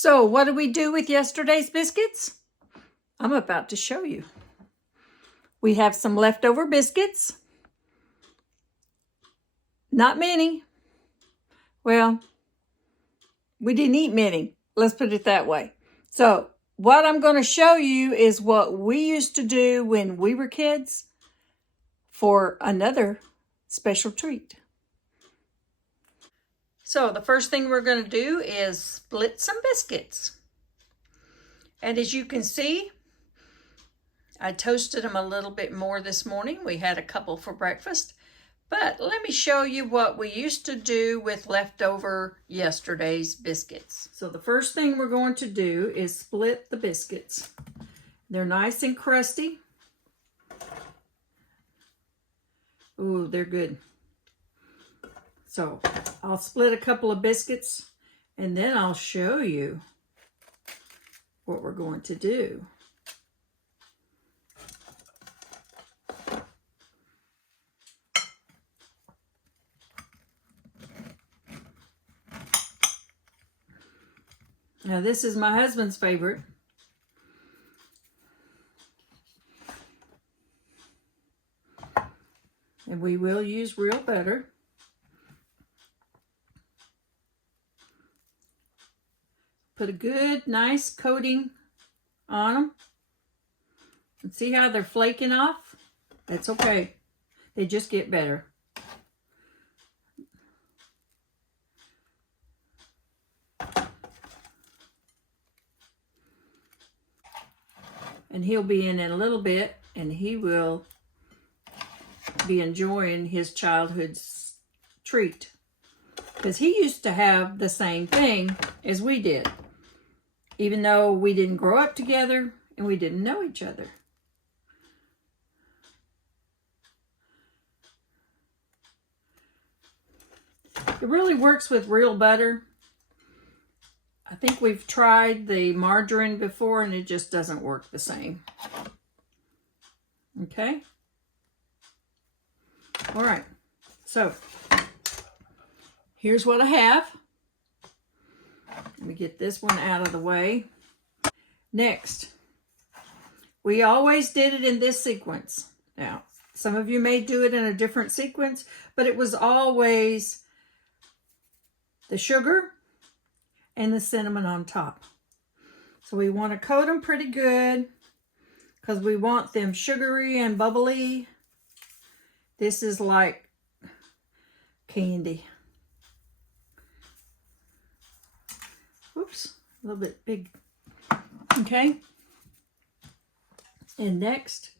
So what did we do with yesterday's biscuits? I'm about to show you. We have some leftover biscuits. Not many. Well, we didn't eat many. Let's put it that way. So what I'm going to show you is what we used to do when we were kids for another special treat. So the first thing we're going to do is split some biscuits. And as you can see, I toasted them a little bit more this morning. We had a couple for breakfast. But let me show you what we used to do with leftover yesterday's biscuits. So the first thing we're going to do is split the biscuits. They're nice and crusty. Ooh, they're good. So I'll split a couple of biscuits and then I'll show you what we're going to do. Now this is my husband's favorite. And we will use real butter. Put a good, nice coating on them. And see how they're flaking off? That's okay. They just get better. And he'll be in a little bit, and he will be enjoying his childhood's treat. Because he used to have the same thing as we did, even though we didn't grow up together and we didn't know each other. It really works with real butter. I think we've tried the margarine before and it just doesn't work the same. Okay? All right. So, here's what I have. Let me get this one out of the way. Next, we always did it in this sequence. Now, some of you may do it in a different sequence, but it was always the sugar and the cinnamon on top. So we want to coat them pretty good because we want them sugary and bubbly. This is like candy. Whoops, a little bit big. Okay. And next,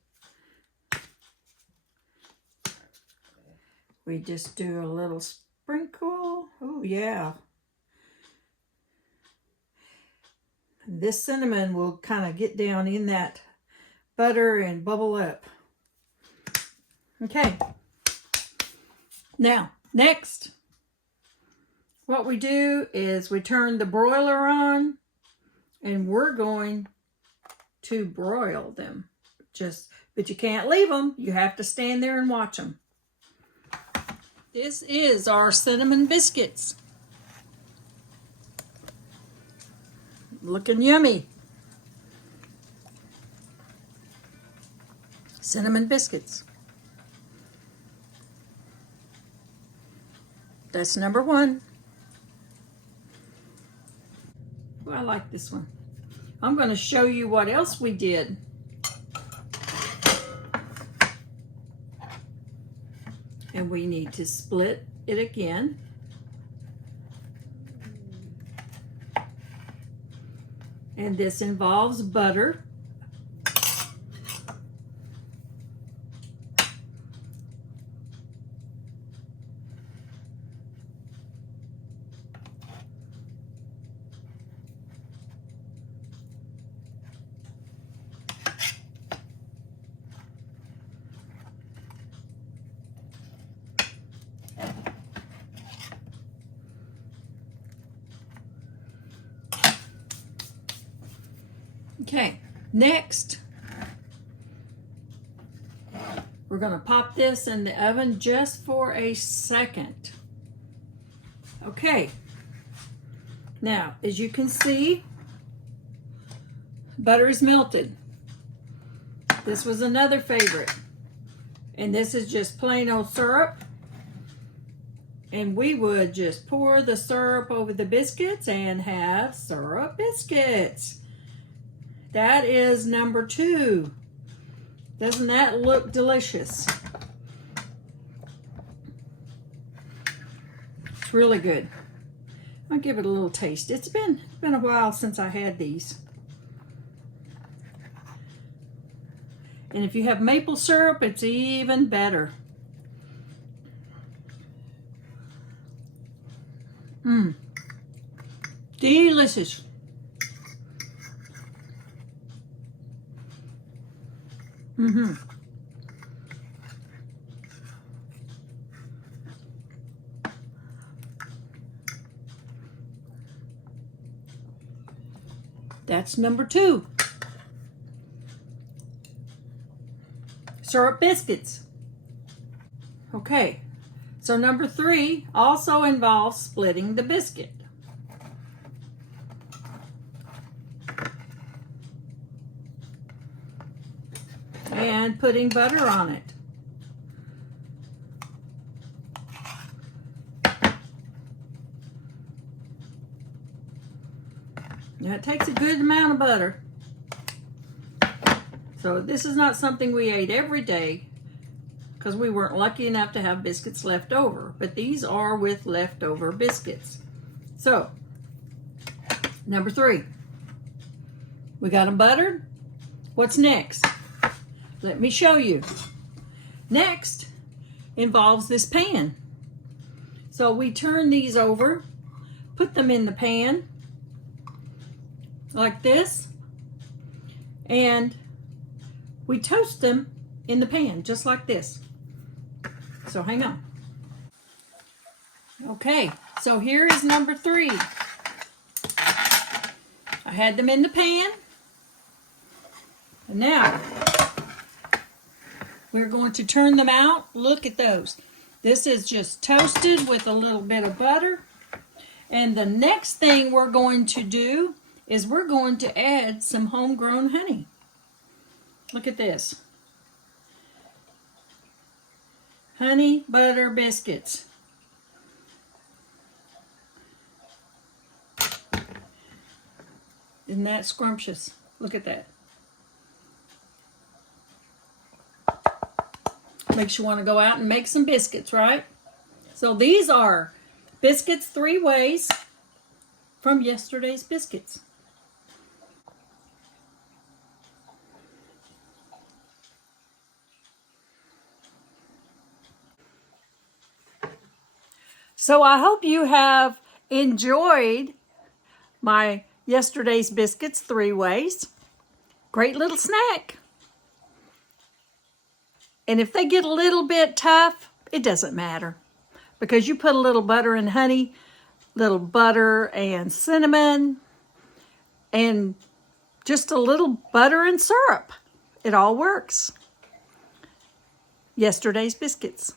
we just do a little sprinkle. Oh, yeah. This cinnamon will kind of get down in that butter and bubble up. Okay. Now, next, what we do is we turn the broiler on and we're going to broil them. But you can't leave them. You have to stand there and watch them. This is our cinnamon biscuits. Looking yummy. Cinnamon biscuits. That's number one. Oh, I like this one. I'm going to show you what else we did. And we need to split it again. And this involves butter. Okay, next, we're going to pop this in the oven just for a second. Okay, Now, as you can see, butter is melted. This was another favorite. And this is just plain old syrup. And we would just pour the syrup over the biscuits and have syrup biscuits. That is number 2. Doesn't that look delicious? It's really good. I'll give it a little taste. It's been a while since I had these. And if you have maple syrup, it's even better. Mmm. Delicious. Mm-hmm. That's number 2. Syrup biscuits. Okay, so number 3 also involves splitting the biscuit. And putting butter on it. Now it takes a good amount of butter. So this is not something we ate every day because we weren't lucky enough to have biscuits left over. But these are with leftover biscuits. So, number 3. We got them buttered. What's next? Let me show you. Next involves this pan. So we turn these over, put them in the pan like this, and we toast them in the pan just like this. So hang on. Okay, so here is number 3. I had them in the pan. And now we're going to turn them out. Look at those. This is just toasted with a little bit of butter. And the next thing we're going to do is we're going to add some homegrown honey. Look at this. Honey butter biscuits. Isn't that scrumptious? Look at that. Makes you want to go out and make some biscuits, right? So these are Biscuits 3 Ways from yesterday's biscuits. So I hope you have enjoyed my yesterday's Biscuits 3 Ways. Great little snack. And if they get a little bit tough, it doesn't matter. Because you put a little butter and honey, little butter and cinnamon, and just a little butter and syrup. It all works. Yesterday's biscuits.